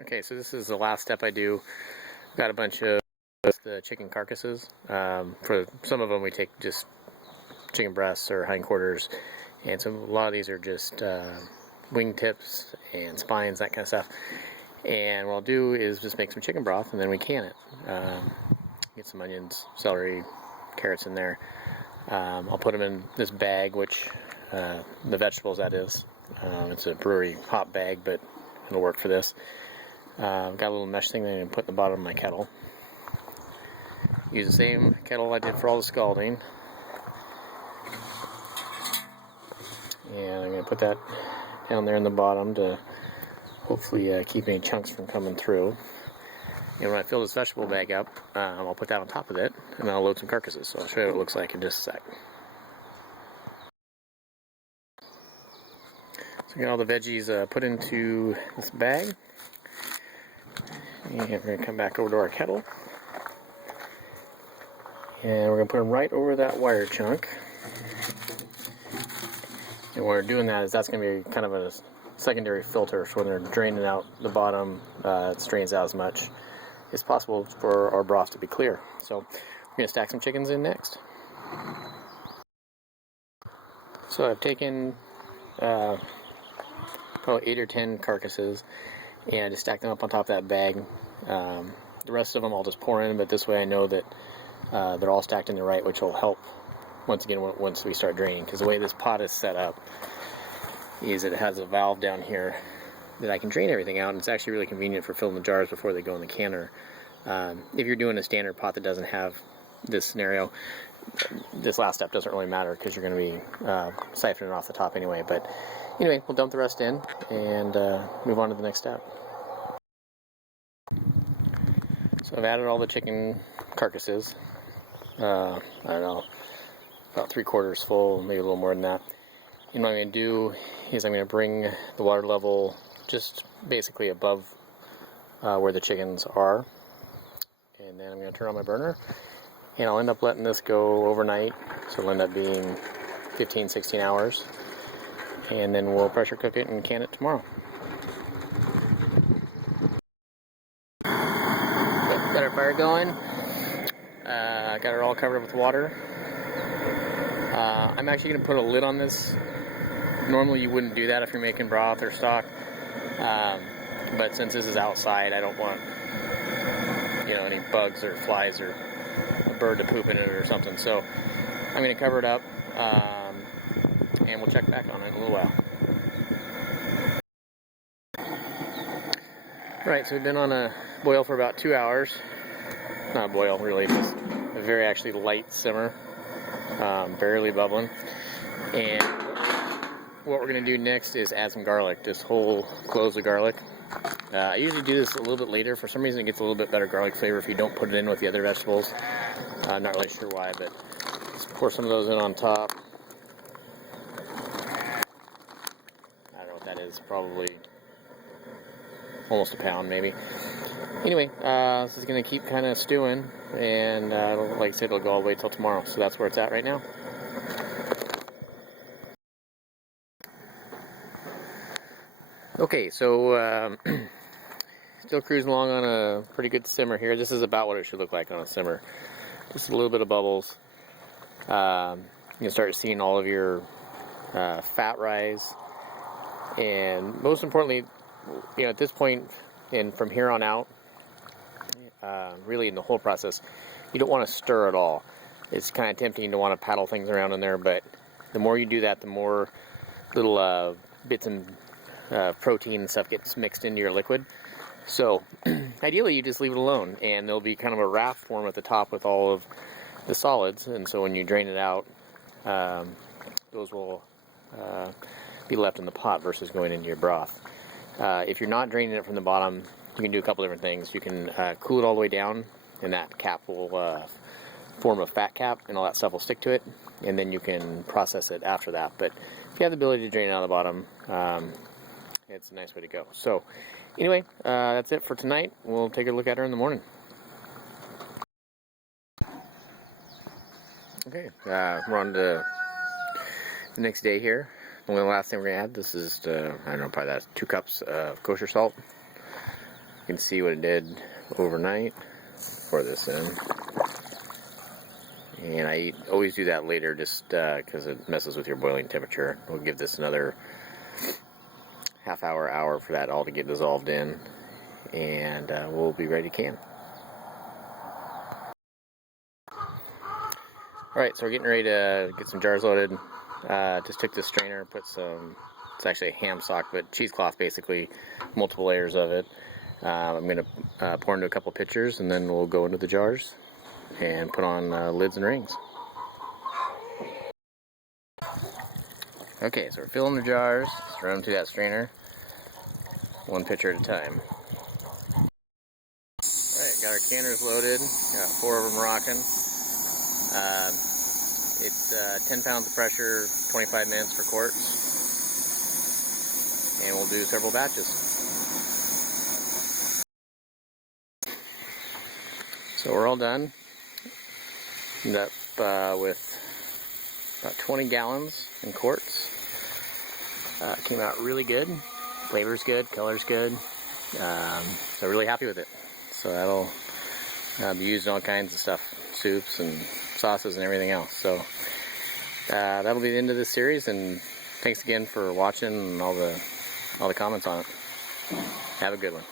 Okay, so this is the last step I do. Got a bunch of the chicken carcasses. For some of them we take just chicken breasts or hindquarters, and so a lot of these are just wing tips and spines, that kind of stuff. And what I'll do is just make some chicken broth and then we can it. Get some onions, celery, carrots in there. I'll put them in this bag, which the vegetables, that is. It's a brewery hot bag, but it'll work for this. Got a little mesh thing that I can put in the bottom of my kettle. Use the same kettle I did for all the scalding. And I'm going to put that down there in the bottom to hopefully keep any chunks from coming through. And when I fill this vegetable bag up, I'll put that on top of it, and I'll load some carcasses. So I'll show you what it looks like in just a sec. So I got all the veggies put into this bag. And we're going to come back over to our kettle. And we're going to put them right over that wire chunk. And what we're doing that is that's going to be kind of a secondary filter, so when they're draining out the bottom, it strains out as much as possible for our broth to be clear. So we're going to stack some chickens in next. So I've taken probably 8 or 10 carcasses and just stack them up on top of that bag. The rest of them I'll just pour in, but this way I know that they're all stacked in the right, which will help once again once we start draining, because the way this pot is set up is that it has a valve down here that I can drain everything out, and it's actually really convenient for filling the jars before they go in the canner. If you're doing a standard pot that doesn't have this scenario, this last step doesn't really matter because you're going to be siphoning off the top anyway. But anyway, we'll dump the rest in and move on to the next step. So I've added all the chicken carcasses. I don't know, about 3/4 full, maybe a little more than that. And what I'm going to do is I'm going to bring the water level just basically above where the chickens are. And then I'm going to turn on my burner. And I'll end up letting this go overnight. So it'll end up being 15, 16 hours. And then we'll pressure cook it and can it tomorrow. Got our fire going. Got it all covered with water. I'm actually going to put a lid on this. Normally you wouldn't do that if you're making broth or stock, but since this is outside, I don't want any bugs or flies or a bird to poop in it or something. So I'm going to cover it up, and we'll check back on it in a little while. Right, so we've been on a boil for about 2 hours. Not boil, really, just a very actually light simmer, barely bubbling. And what we're going to do next is add some garlic, just whole cloves of garlic. I usually do this a little bit later. For some reason it gets a little bit better garlic flavor if you don't put it in with the other vegetables. I'm not really sure why, but let's pour some of those in on top. I don't know what that is, probably almost a pound maybe. Anyway, this is going to keep kind of stewing, and like I said, it'll go all the way till tomorrow, so that's where it's at right now. Okay, so still cruising along on a pretty good simmer here. This is about what it should look like on a simmer. Just a little bit of bubbles. You start seeing all of your fat rise, and most importantly, at this point and from here on out, really in the whole process, you don't want to stir at all. It's kind of tempting to want to paddle things around in there, but the more you do that, the more little bits and protein and stuff gets mixed into your liquid. So ideally you just leave it alone, and there'll be kind of a raft form at the top with all of the solids, and so when you drain it out, those will be left in the pot versus going into your broth. If you're not draining it from the bottom, you can do a couple different things. You can cool it all the way down, and that cap will form a fat cap, and all that stuff will stick to it, and then you can process it after that. But if you have the ability to drain it out of the bottom, it's a nice way to go. So anyway, that's it for tonight. We'll take a look at her in the morning. Okay, we're on to the next day here. And the last thing we're going to add, this is, I don't know, probably that's 2 cups of kosher salt. You can see what it did overnight. Pour this in. And I always do that later just because it messes with your boiling temperature. We'll give this another half hour for that all to get dissolved in. And we'll be ready to can. Alright, so we're getting ready to get some jars loaded. Just took this strainer, put some, it's actually a ham sock, but cheesecloth basically, multiple layers of it. I'm going to pour into a couple pitchers, and then we'll go into the jars and put on lids and rings. Okay, so we're filling the jars, just run them through that strainer, one pitcher at a time. Alright, got our canners loaded, got 4 of them rocking. It's 10 pounds of pressure, 25 minutes per quart, and we'll do several batches. So we're all done. Ended up with about 20 gallons in quarts. Came out really good. Flavor's good, color's good. So really happy with it. So that'll be used in all kinds of stuff, soups and sauces and everything else. So that'll be the end of this series, and thanks again for watching and all the comments on it. Have a good one.